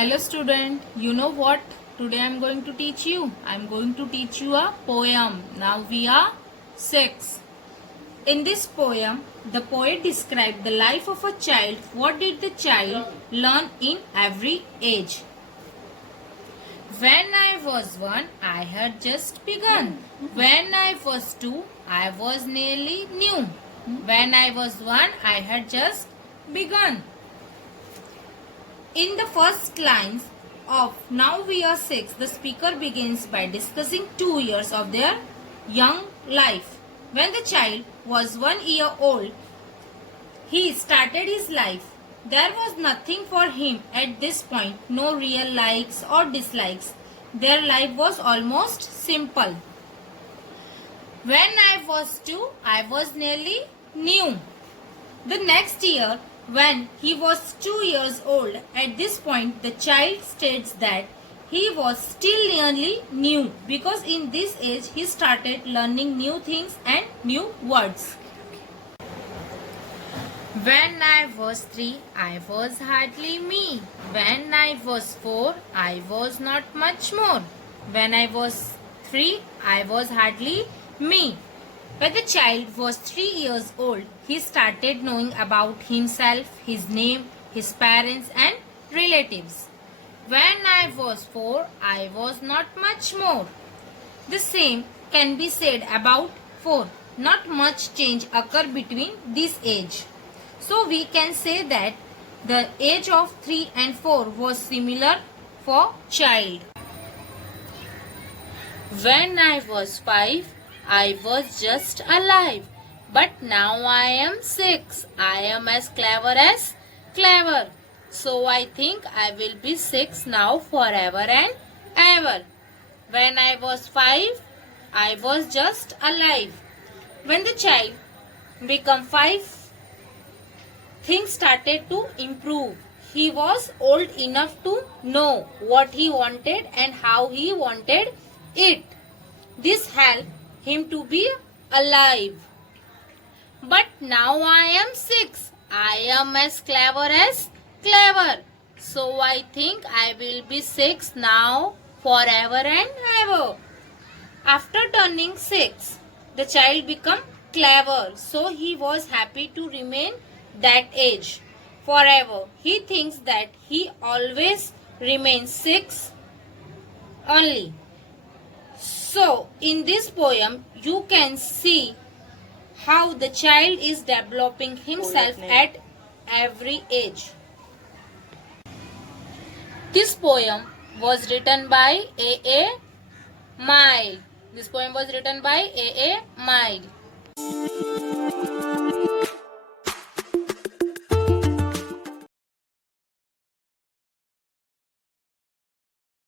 Hello student, you know what? Today I am going to teach you. I am going to teach you a poem. Now we are 6. In this poem, the poet described the life of a child. What did the child learn in every age? When I was 1, I had just begun. When I was 2, I was nearly new. When I was 1, I had just begun. In the first lines of Now We Are 6, the speaker begins by discussing 2 years of their young life. When the child was 1 year old, he started his life. There was nothing for him at this point, no real likes or dislikes. Their life was almost simple. When I was 2, I was nearly new. The next year, when he was 2 years old, at this point the child states that he was still nearly new because in this age he started learning new things and new words. When I was 3, I was hardly me. When I was 4, I was not much more. When I was 3, I was hardly me. When the child was 3 years old, he started knowing about himself, his name, his parents and relatives. When I was 4, I was not much more. The same can be said about 4. Not much change occurred between this age. So we can say that the age of 3 and 4 was similar for child. When I was 5, I was just alive, but now I am 6. I am as clever. So I think I will be 6 now forever and ever. When I was 5, I was just alive. When the child became 5, things started to improve. He was old enough to know what he wanted and how he wanted it. This helped him to be alive. But now I am 6. I am as clever. So I think I will be 6 now forever and ever. After turning 6, the child became clever. So he was happy to remain that age forever. He thinks that he always remains 6 only. So, in this poem, you can see how the child is developing himself at every age. This poem was written by A.A. Milne.